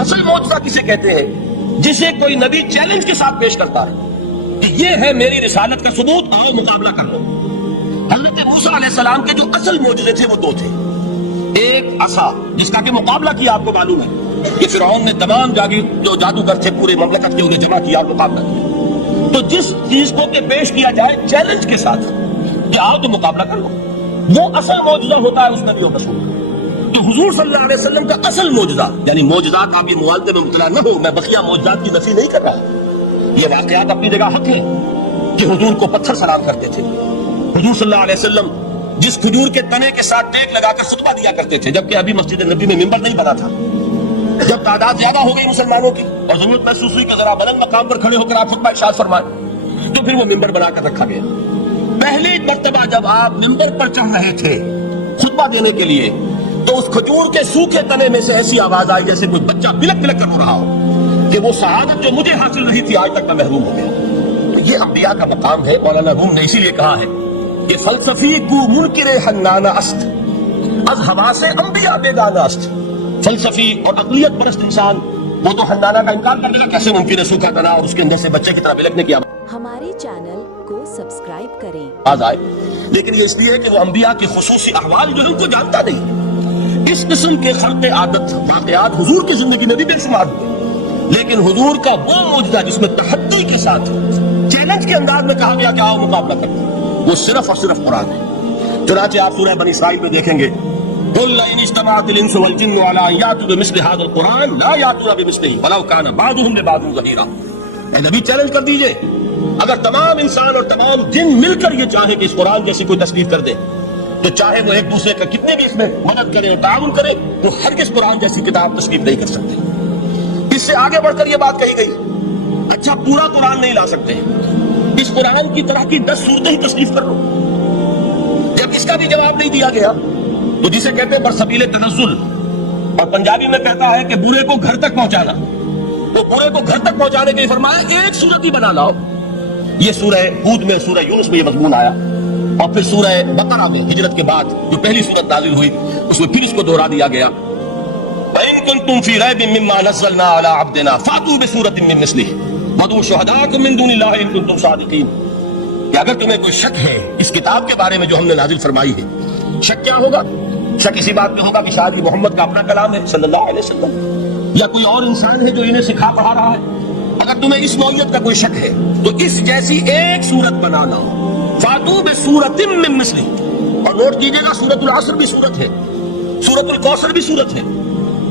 اصل معجزہ کسے کہتے ہیں؟ جسے کوئی نبی چیلنج کے ساتھ پیش کرتا ہے کہ یہ ہے میری رسالت کا ثبوت، آؤ مقابلہ کر لو۔ حضرت موسیٰ علیہ السلام کے جو اصل معجزے تھے وہ دو تھے، ایک عصا جس کا کہ مقابلہ کیا، آپ کو معلوم ہے کہ فرعون نے تمام جو جادوگر تھے پورے مملکت کے انہیں جمع کیا اور مقابلہ کیا۔ تو جس چیز کو کہ پیش کیا جائے چیلنج کے ساتھ کہ آؤ تو مقابلہ کر لو، وہ اصل معجزہ ہوتا ہے اس نبیوں کا شکر۔ تو حضور صلی اللہ علیہ وسلم کا اصل معجزہ، یعنی معجزات آپ یہ موالدے میں مبتلا نہ ہو، میں بقیہ معجزات کی نفی نہیں کر رہا، یہ واقعات اپنی جگہ حق ہے کہ حضور کو پتھر سلام کرتے تھے۔ حضور صلی اللہ علیہ وسلم جس کھجور کے تنے کے ساتھ ٹیک لگا کر خطبہ دیا کرتے تھے، جبکہ ابھی مسجد نبی میں ممبر نہیں بنا تھا، جب تعداد زیادہ ہو گئی مسلمانوں کی اور ضرورت محسوس ہوئی کہ ذرا بلند مقام پر کھڑے ہو کر آپ خطبہ ارشاد فرمائیں، تو پھر وہ ممبر بنا کر رکھا گیا۔ پہلی مرتبہ جب آپ ممبر پر چڑھ رہے تھے خطبہ دینے کے لیے، تو اس کھجور کے سوکھے تنے میں سے ایسی آواز آئی جیسے کوئی بچہ بلک بلک کر رو رہا ہو کہ وہ سعادت جو مجھے حاصل نہیں تھی آج تک میں محروم ہو گیا۔ یہ انبیاء کا مقام ہے۔ مولانا روم نے اسی لیے کہا ہے کہ فلسفی کو منکر حنانہ است، از حواس انبیاء بیگانہ است۔ فلسفی اور عقلیت پرست انسان وہ تو حنانہ کا انکار کر دے گا، کیسے ممکن ہے سوکھا تنا اور اس کے اندر سے بچے کی طرح بلکنے کی ہمارے چینل کو سبسکرائب کریں آواز آئے، لیکن یہ اس لیے کہ وہ انبیاء کے خصوصی احوال جو ہے ان کو جانتا نہیں۔ اس قسم کے خرق عادت واقعات حضور کی زندگی میں بھی بے شمار ہوئے، لیکن حضور کا وہ معجزہ جس میں تحدی کے ساتھ چیلنج کے انداز میں کہا گیا کہ آؤ مقابلہ کرو، وہ صرف اور صرف قرآن ہے۔ چنانچہ آپ سورہ بنی اسرائیل میں دیکھیں گے قُلْ لَئِنِ اجْتَمَعَتِ الْإِنسُ وَالْجِنُّ عَلَىٰ أَن يَأْتُوا بِمِثْلِ هَٰذَا الْقُرْآنِ لَا يَأْتُونَ بِمِثْلِهِ وَلَوْ كَانَ بَعْضُهُمْ لِبَعْضٍ ظَهِيرًا۔ اے نبی چیلنج کر دیجئے، اگر تمام انسان اور تمام جن مل کر یہ چاہے کہ اس قرآن جیسی کوئی تصنیف کر دے، تو چاہے وہ ایک دوسرے کا کتنے بھی اس میں مدد کرے اور تعاون کرے، تو ہرگز قرآن جیسی کتاب تصنیف نہیں کر سکتے۔ اس سے آگے بڑھ کر یہ بات کہی گئی، اچھا پورا قرآن نہیں لا سکتے، اس قرآن کی طرح کی 10 صورتیں ہی تصنیف کر لو۔ جب اس کا بھی جواب نہیں دیا گیا تو جسے کہتے ہیں برسبیل تنزل، اور پنجابی میں کہتا ہے کہ برے کو گھر تک پہنچانا، تو برے کو گھر تک پہنچانے کے لیے فرمایا ایک صورت ہی بنا لاؤ۔ یہ سورہ ہود میں، سورہ یونس میں یہ مضمون آیا، اور پھر سورہ بقرہ میں ہجرت کے بعد جو پہلی سورت نازل ہوئی اس میں پھر اس کو دوہرا دیا گیا، وَإِن كُنتُمْ فِي رَيْبٍ مِّمَّا نَزَّلْنَا عَلَىٰ عَبْدِنَا فَأْتُوا بِسُورَةٍ مِّن مِّثْلِهِ وَادْعُوا شُهَدَاءَكُم مِّن دُونِ اللَّهِ إِن كُنتُمْ صَادِقِينَ۔ کہ اگر تمہیں کوئی شک ہے اس کتاب کے بارے میں جو ہم نے نازل فرمائی ہے، شک کیا ہوگا؟ شک اسی بات میں ہوگا کہ شاید یہ محمد کا اپنا کلام ہے صلی اللہ علیہ وسلم، یا کوئی اور انسان ہے جو انہیں سکھا پڑھا رہا ہے۔ اگر تمہیں اس نوعیت کا کوئی شک ہے تو اس جیسی ایک سورت بنانا، فاتو بسورۃ من مثلہ، اور نوٹ کیجئے گا سورۃ العصر بھی سورت ہے، سورۃ الکوثر بھی سورت ہے،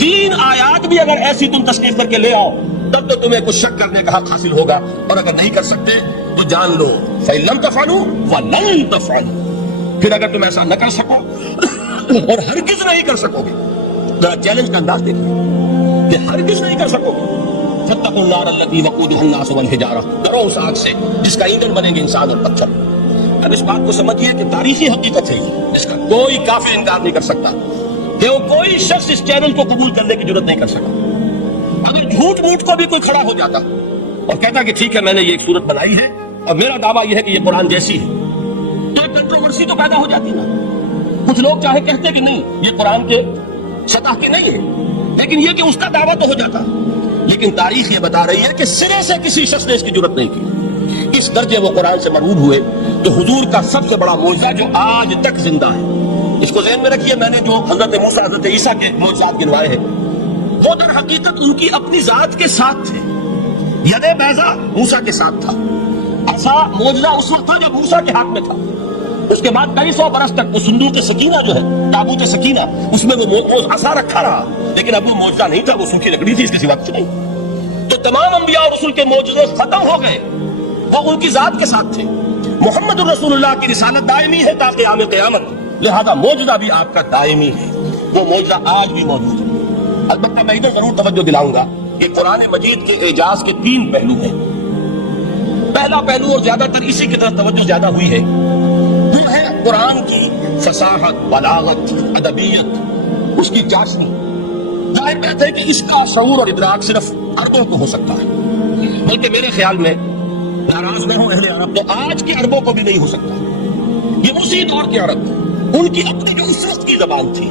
3 آیات بھی اگر ایسی تم تصنیف کر کے لے آؤ تب تو تمہیں کچھ شک کرنے کا حق حاصل ہوگا، اور اگر نہیں کر سکتے تو جان لو فَإِن لَمْ تَفْعَلُوا وَلَن تَفْعَلُوا، پھر اگر تم ایسا نہ کر سکو اور ہرگز نہیں کر سکو گے، ذرا چیلنج کا انداز دیکھیں کہ ہرگز نہیں کر سکو گے، فَاتَّقُوا النَّارَ الَّتِي وَقُودُهَا النَّاسُ وَالْحِجَارَةُ، ڈرو اس آگ سے جس کا ایندھن بنیں گے انسان اور پتھر۔ اب اس بات کو سمجھیے کہ تاریخی حقیقت ہے یہ، اس کا کوئی کافر انکار نہیں کر سکتا کہ وہ کوئی شخص اس چیلنج کو قبول کرنے کی جرت نہیں کر سکا۔ اگر جھوٹ موٹ کو بھی کوئی کھڑا ہو جاتا اور کہتا کہ ٹھیک ہے میں نے یہ ایک صورت بنائی ہے اور میرا دعویٰ یہ ہے کہ یہ قرآن جیسی ہے، تو ایک کنٹروورسی تو پیدا ہو جاتی نا۔ کچھ لوگ چاہے کہتے کہ نہیں یہ قرآن کے سطح کی نہیں ہے، لیکن یہ کہ اس کا دعویٰ تو ہو جاتا۔ لیکن تاریخ یہ بتا رہی ہے کہ سرے سے کسی شخص نے اس کی جرت نہیں کی، اس درجے وہ قرآن سے مرعوب ہوئے۔ تو حضور کا سب سے بڑا معجزہ جو آج تک زندہ ہے، اس کو ذہن میں رکھیے، میں نے جو حضرت موسیٰ حضرت عیسیٰ کے معجزات گنوائے ہیں وہ در حقیقت ان کی اپنی ذات کے ساتھ تھے۔ ید بیضا موسیٰ کے ساتھ تھا، عصا معجزہ اس وقت تھا جب موسیٰ کے ہاتھ میں تھا، اس کے بعد 250 برس تک وہ صندوق سکینہ جو ہے، تابوت سکینہ، اس میں وہ عصا رکھا رہا، لیکن اب وہ معجزہ نہیں تھا، وہ سوکھی لکڑی تھی، اس کے سوا کچھ نہیں۔ تو تمام انبیاء اور رسول کے معجزے ختم ہو گئے، وہ ان کی ذات کے ساتھ تھے۔ محمد الرسول اللہ کی رسالت دائمی ہے تا قیام قیامت، لہذا معجزہ بھی آپ کا دائمی ہے، وہ معجزہ آج بھی موجود ہے۔ البتہ میں ادھر ضرور توجہ دلاؤں گا کہ قرآن مجید کے اعجاز کے 3 پہلو ہیں۔ پہلا پہلو، اور زیادہ تر اسی کی طرف توجہ زیادہ ہوئی ہے، وہ ہے قرآن کی فصاحت، بلاغت، ادبیت، اس کی چاشنی۔ ظاہر بات ہے کہ اس کا شعور اور ادراک صرف عربوں کو ہو سکتا ہے، بلکہ میرے خیال میں ناراض نہ ہوں اہل عرب، تو آج کے عربوں کو بھی نہیں ہو سکتا۔ یہ اسی دور کے عرب، ان کی اپنی جو اس وقت کی زبان تھی،